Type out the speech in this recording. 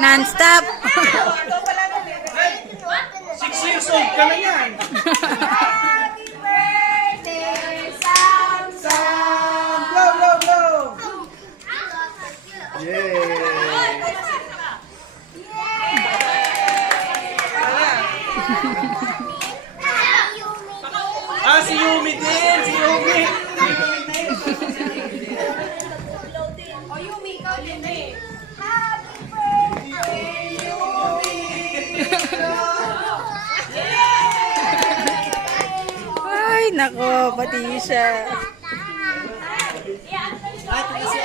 Non-stop. 6 years old ka na yan. Happy birthday, Sam! Sam! Blow, blow, blow! Yay! Ah, si Yumi din! Si Yumi! O Yumi, ikaw din eh. Happy birthday, Yumi! Ay, nako, pati siya. Ay, ito na si